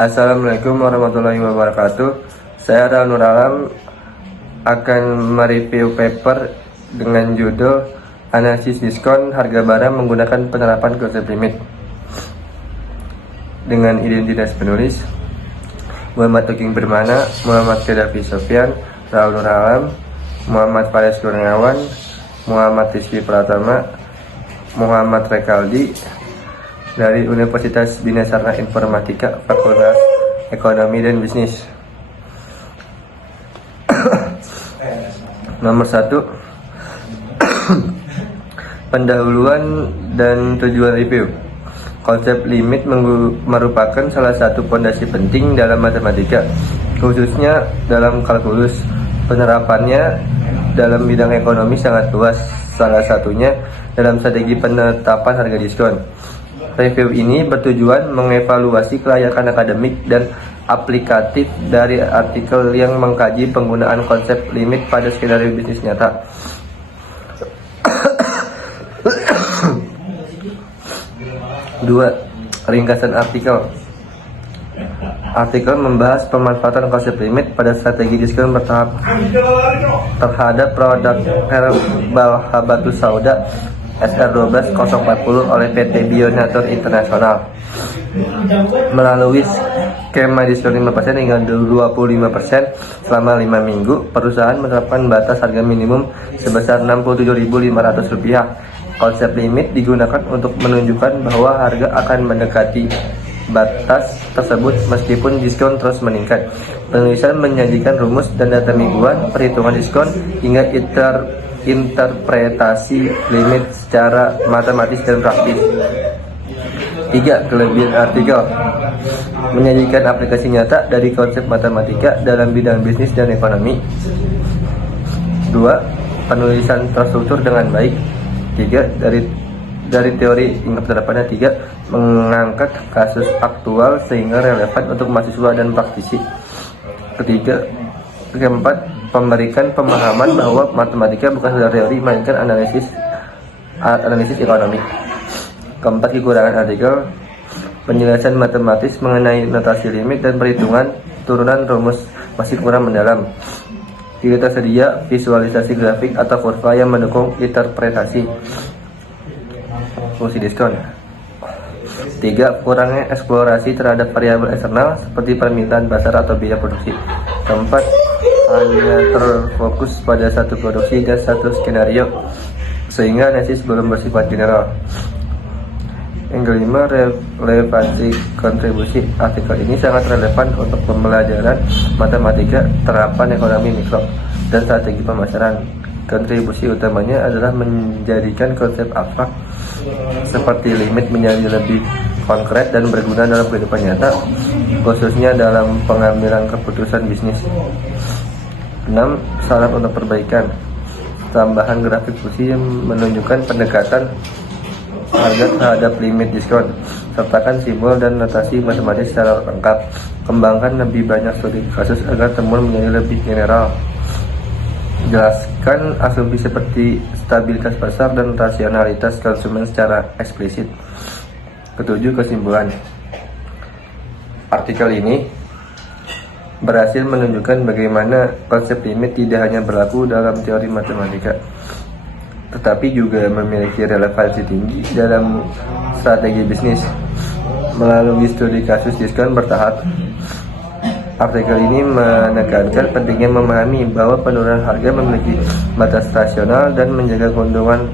Assalamualaikum warahmatullahi wabarakatuh. Saya Nur Alam akan mereview paper dengan judul Analisis Diskon Harga Barang Menggunakan Penerapan Konsep Limit. Dengan identitas penulis Muhammad Tuking Bermana, Muhammad Kedafi Sofyan, Raul Nur Alam, Muhammad Faris Kurniawan, Muhammad Rizky Pratama, Muhammad Rekaldi dari Universitas Bina Sarana Informatika, Fakultas Ekonomi dan Bisnis. Nomor 1, pendahuluan dan tujuan review. Konsep limit merupakan salah satu fondasi penting dalam matematika, khususnya dalam kalkulus. Penerapannya dalam bidang ekonomi sangat luas, salah satunya dalam strategi penetapan harga diskon. Review ini bertujuan mengevaluasi kelayakan akademik dan aplikatif dari artikel yang mengkaji penggunaan konsep limit pada skenario bisnis nyata. Dua, ringkasan artikel. Artikel membahas pemanfaatan konsep limit pada strategi diskon bertahap terhadap produk herbal habatus sauda SR12 040 oleh PT Bionatur Internasional. Melalui skema diskon 5% hingga 25% selama 5 minggu, perusahaan menerapkan batas harga minimum sebesar Rp67.500. Konsep limit digunakan untuk menunjukkan bahwa harga akan mendekati batas tersebut meskipun diskon terus meningkat. Penulisan menyajikan rumus dan data mingguan, perhitungan diskon, hingga interpretasi limit secara matematis dan praktis. 3. Kelebihan artikel. Menyajikan aplikasi nyata dari konsep matematika dalam bidang bisnis dan ekonomi. 2. Penulisan terstruktur dengan baik. 3. Dari teori hingga penerapannya. 3. Mengangkat kasus aktual sehingga relevan untuk mahasiswa dan praktisi. Keempat, memberikan pemahaman bahwa matematika bukan sekedar teori, melainkan analisis ekonomi. Keempat, kekurangan artikel. Penjelasan matematis mengenai notasi limit dan perhitungan turunan rumus masih kurang mendalam. Tidak tersedia visualisasi grafik atau kurva yang mendukung interpretasi fungsi diskon. 3. Kurangnya eksplorasi terhadap variabel eksternal seperti permintaan pasar atau biaya produksi. 4. Hanya terfokus pada satu produksi dan satu skenario, sehingga analisis belum bersifat general. Yang kelima, relevansi kontribusi. Artikel ini sangat relevan untuk pembelajaran matematika, terapan ekonomi mikro, dan strategi pemasaran. Kontribusi utamanya adalah menjadikan konsep abstrak seperti limit menjadi lebih konkret dan berguna dalam kehidupan nyata, khususnya dalam pengambilan keputusan bisnis. 6. Saran untuk perbaikan. Tambahan grafik fungsi yang menunjukkan pendekatan harga terhadap limit diskon. Sertakan simbol dan notasi matematis secara lengkap. Kembangkan lebih banyak studi kasus agar temuan menjadi lebih general. Jelaskan asumsi seperti stabilitas pasar dan rasionalitas konsumen secara eksplisit. 7. Kesimpulan. Artikel ini berhasil menunjukkan bagaimana konsep limit tidak hanya berlaku dalam teori matematika, tetapi juga memiliki relevansi tinggi dalam strategi bisnis. Melalui studi kasus diskon bertahap, artikel ini menekankan pentingnya memahami bahwa penurunan harga memiliki batas rasional dan menjaga keuntungan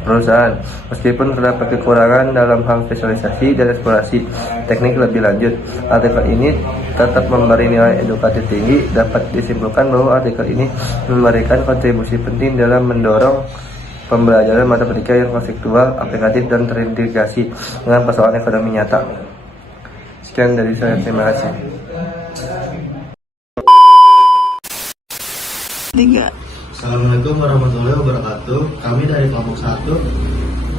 perusahaan, meskipun terdapat kekurangan dalam hal visualisasi dan eksplorasi teknik lebih lanjut. Artikel ini tetap memberi nilai edukatif tinggi. Dapat disimpulkan bahwa artikel ini memberikan kontribusi penting dalam mendorong pembelajaran matematika yang konseptual, aplikatif, dan terintegrasi dengan persoalan ekonomi nyata. Sekian dari saya, terima kasih. 3. Assalamualaikum warahmatullahi wabarakatuh. Kami dari kelompok 1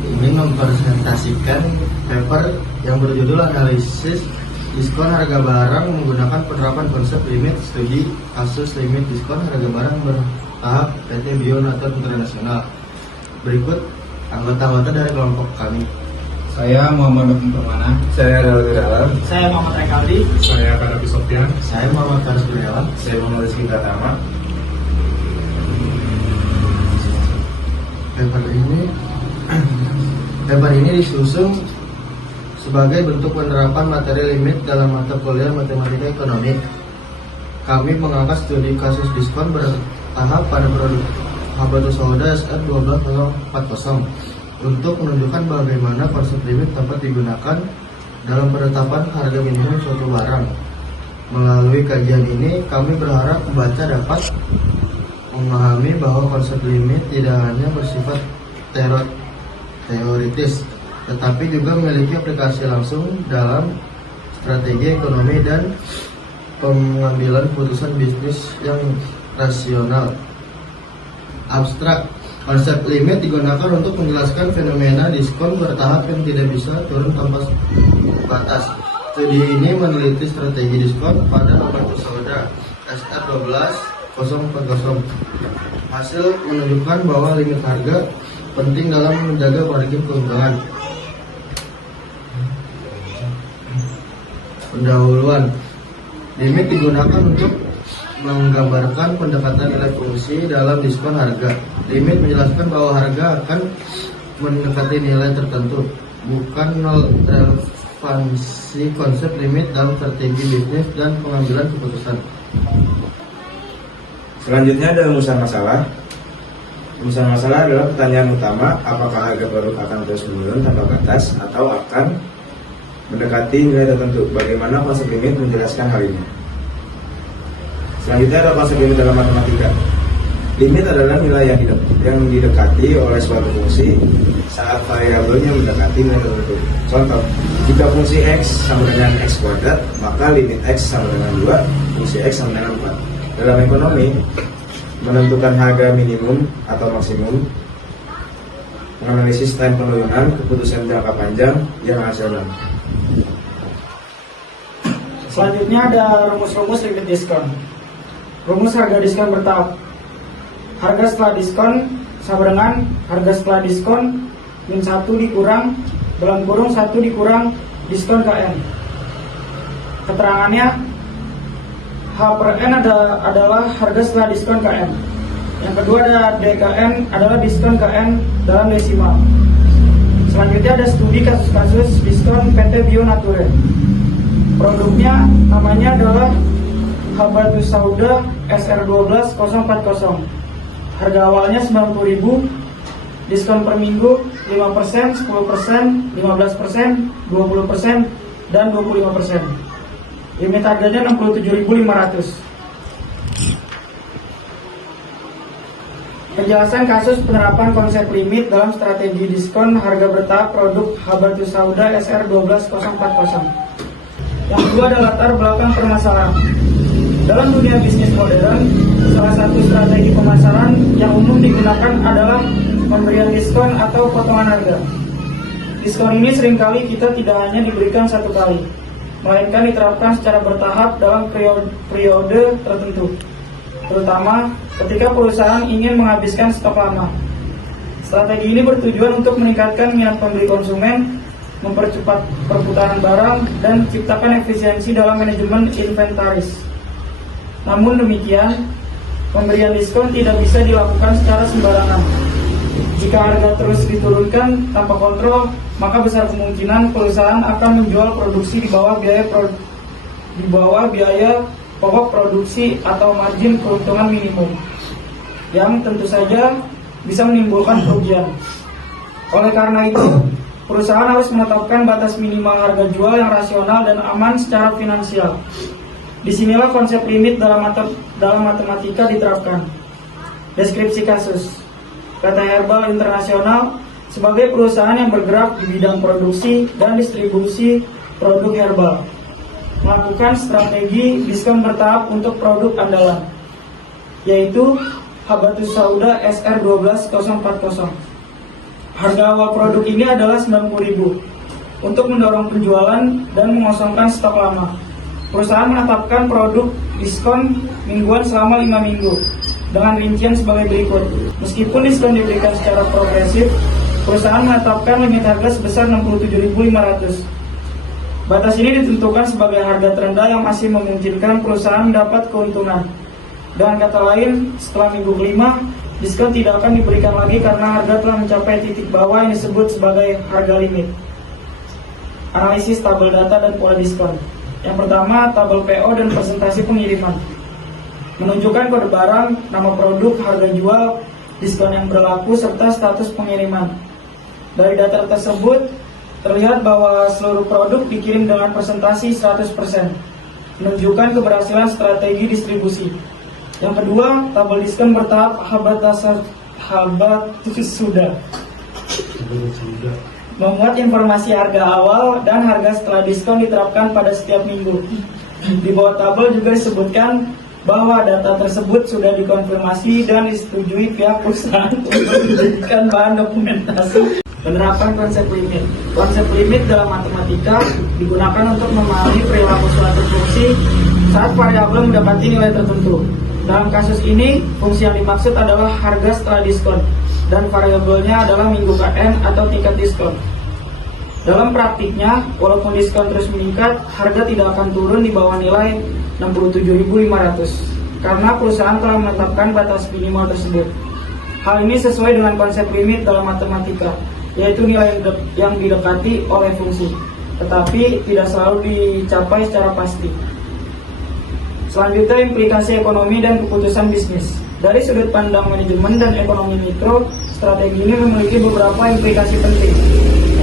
ingin mempresentasikan paper yang berjudul Analisis Diskon Harga Barang Menggunakan Penerapan Konsep Limit Studi Kasus Limit Diskon Harga Barang Bertahap PT Bionatur Internasional. Berikut anggota-anggota dari kelompok kami. Saya Muhammad Nufin Permana. Saya Ral Wirawan. Saya Muhammad Rekaldi. Saya Karabi Sofyan. Saya Muhammad Karis Kurniawan. Saya Muhammad Rizky Pratama. Paper ini disusun sebagai bentuk penerapan materi limit dalam mata kuliah Matematika Ekonomi. Kami mengangkat studi kasus diskon bertahap pada produk Habatus Sauda SR 12040 untuk menunjukkan bagaimana konsep limit dapat digunakan dalam penetapan harga minimum suatu barang. Melalui kajian ini, kami berharap pembaca dapat memahami bahwa konsep limit tidak hanya bersifat teoritis, tetapi juga memiliki aplikasi langsung dalam strategi ekonomi dan pengambilan keputusan bisnis yang rasional. Abstrak. Konsep limit digunakan untuk menjelaskan fenomena diskon bertahap yang tidak bisa turun tanpa batas. Studi ini meneliti strategi diskon pada Habatus Sauda SR 12040. Hasil menunjukkan bahwa limit harga penting dalam menjaga margin keuntungan. Pendahuluan. Limit digunakan untuk menggambarkan pendekatan nilai fungsi dalam diskon harga. Limit menjelaskan bahwa harga akan mendekati nilai tertentu, bukan relevansi konsep limit dalam strategi bisnis dan pengambilan keputusan. Selanjutnya ada rumusan masalah. Rumusan masalah adalah pertanyaan utama, apakah harga produk akan terus menurun tanpa batas atau akan mendekati nilai tertentu. Bagaimana konsep limit menjelaskan hal ini? Selanjutnya ada konsep limit dalam matematika. Limit adalah nilai yang didekati oleh suatu fungsi saat variabelnya mendekati nilai tertentu. Contoh, jika fungsi x sama dengan x kuadrat, maka limit x sama dengan 2, fungsi x sama dengan 4. Dalam ekonomi, menentukan harga minimum atau maksimum, menganalisis tren penurunan, keputusan jangka panjang yang rasional. Selanjutnya ada rumus-rumus limit diskon. Rumus harga diskon bertahap. Harga setelah diskon sama dengan harga setelah diskon min 1 dikurang dalam kurung 1 dikurang diskon KN. Keterangannya H per N adalah harga setelah diskon KN. Yang kedua ada DKN adalah diskon KN dalam desimal. Selanjutnya ada studi kasus-kasus diskon PT Bio Nature. Produknya namanya adalah Habatus Sauda SR 12040. Harga awalnya 90.000, diskon per minggu 5%, 10%, 15%, 20%, dan 25%. Limit harganya 67.500. Penjelasan kasus penerapan konsep limit dalam strategi diskon harga bertahap produk Habatus Sauda SR 12040. Yang kedua adalah latar belakang permasalahan. Dalam dunia bisnis modern, salah satu strategi pemasaran yang umum digunakan adalah pemberian diskon atau potongan harga. Diskon ini seringkali kita tidak hanya diberikan satu kali, melainkan diterapkan secara bertahap dalam periode tertentu, terutama ketika perusahaan ingin menghabiskan stok lama. Strategi ini bertujuan untuk meningkatkan minat pembeli konsumen, mempercepat perputaran barang, dan menciptakan efisiensi dalam manajemen inventaris. Namun demikian, pemberian diskon tidak bisa dilakukan secara sembarangan. Jika harga terus diturunkan tanpa kontrol, maka besar kemungkinan perusahaan akan menjual produksi di bawah biaya pokok produksi atau margin keuntungan minimum, yang tentu saja bisa menimbulkan kerugian. Oleh karena itu, perusahaan harus menetapkan batas minimal harga jual yang rasional dan aman secara finansial. Disinilah konsep limit dalam matematika diterapkan. Deskripsi kasus. PT Herbal Internasional sebagai perusahaan yang bergerak di bidang produksi dan distribusi produk herbal, melakukan strategi diskon bertahap untuk produk andalan, yaitu Habatus Sauda SR 12040. Harga awal produk ini adalah 90.000. Untuk mendorong penjualan dan mengosongkan stok lama, perusahaan menetapkan produk diskon mingguan selama 5 minggu dengan rincian sebagai berikut. Meskipun diskon diberikan secara progresif, perusahaan menetapkan limit harga sebesar 67.500. Batas ini ditentukan sebagai harga terendah yang masih memungkinkan perusahaan mendapat keuntungan. Dengan kata lain, setelah minggu kelima, diskon tidak akan diberikan lagi karena harga telah mencapai titik bawah yang disebut sebagai harga limit. Analisis tabel data dan pola diskon. Yang pertama, tabel PO dan presentasi pengiriman. Menunjukkan kode barang, nama produk, harga jual, diskon yang berlaku, serta status pengiriman. Dari data tersebut, terlihat bahwa seluruh produk dikirim dengan presentasi 100%, menunjukkan keberhasilan strategi distribusi. Yang kedua, tabel diskon bertahap Habatusuda. Memuat informasi harga awal dan harga setelah diskon diterapkan pada setiap minggu. Di bawah tabel juga disebutkan bahwa data tersebut sudah dikonfirmasi dan disetujui pihak perusahaan untuk dijadikan bahan dokumentasi. Penerapan konsep limit. Konsep limit dalam matematika digunakan untuk memahami perilaku suatu fungsi saat variabel mendapati nilai tertentu. Dalam kasus ini, fungsi yang dimaksud adalah harga setelah diskon dan variabelnya adalah minggu KN atau tingkat diskon. Dalam praktiknya, walaupun diskon terus meningkat, harga tidak akan turun di bawah nilai 67.500 karena perusahaan telah menetapkan batas minimal tersebut. Hal ini sesuai dengan konsep limit dalam matematika, yaitu nilai yang didekati oleh fungsi, tetapi tidak selalu dicapai secara pasti. Selanjutnya, implikasi ekonomi dan keputusan bisnis. Dari sudut pandang manajemen dan ekonomi mikro, strategi ini memiliki beberapa implikasi penting.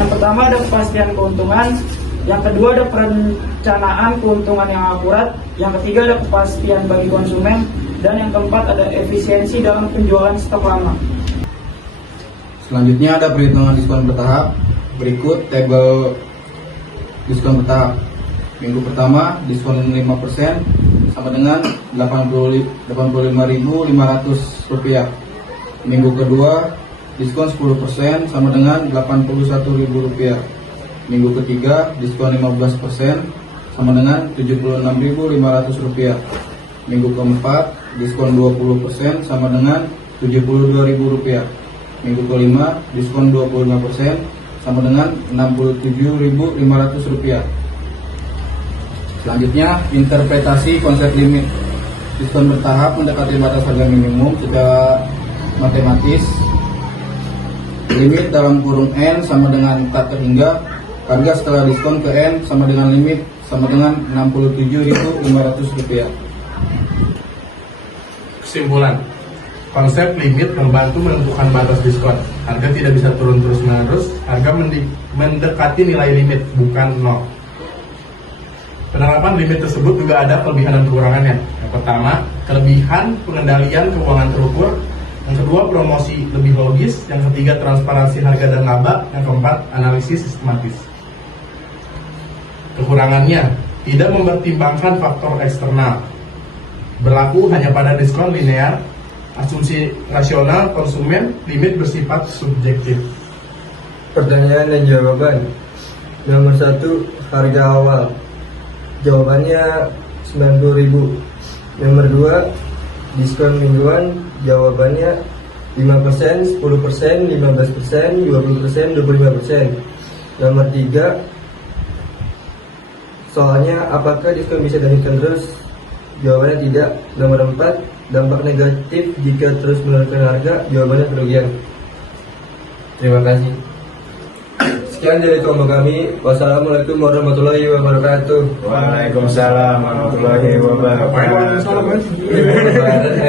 Yang pertama, ada kepastian keuntungan. Yang kedua, ada perencanaan keuntungan yang akurat. Yang ketiga, ada kepastian bagi konsumen. Dan yang keempat, ada efisiensi dalam penjualan stok lama. Selanjutnya ada perhitungan diskon bertahap. Berikut tabel diskon bertahap. Minggu pertama diskon 5% sama dengan Rp85.500. Minggu kedua diskon 10% sama dengan Rp81.000. Minggu ketiga diskon 15% sama dengan Rp76.500. Minggu keempat diskon 20% sama dengan Rp72.000. Minggu kelima diskon 25% sama dengan Rp67.500. Selanjutnya, interpretasi konsep limit. Diskon bertahap mendekati batas harga minimum secara matematis. Limit dalam kurung N sama dengan tak terhingga. Harga setelah diskon ke N sama dengan limit sama dengan Rp67.500. Kesimpulan, konsep limit membantu menentukan batas diskon. Harga tidak bisa turun terus-menerus, harga mendekati nilai limit, bukan nol. Penerapan limit tersebut juga ada kelebihan dan kekurangannya. Yang pertama, kelebihan pengendalian keuangan terukur. Yang kedua, promosi lebih logis. Yang ketiga, transparansi harga dan laba. Yang keempat, analisis sistematis. Kekurangannya, tidak mempertimbangkan faktor eksternal. Berlaku hanya pada diskon linear, asumsi rasional konsumen, limit bersifat subjektif. Pertanyaan dan jawaban. Nomor 1, harga awal. Jawabannya 90.000. Nomor 2, diskon mingguan. Jawabannya 5%, 10%, 15%, 20%, 25%. Nomor 3, soalnya apakah diskon bisa dilanjutkan terus? Jawabannya tidak. Nomor 4, dampak negatif jika terus menurunkan harga. Jawabannya kerugian. Terima kasih. Sekian dari kelompok kami. Wassalamualaikum warahmatullahi wabarakatuh. Waalaikumsalam warahmatullahi wabarakatuh.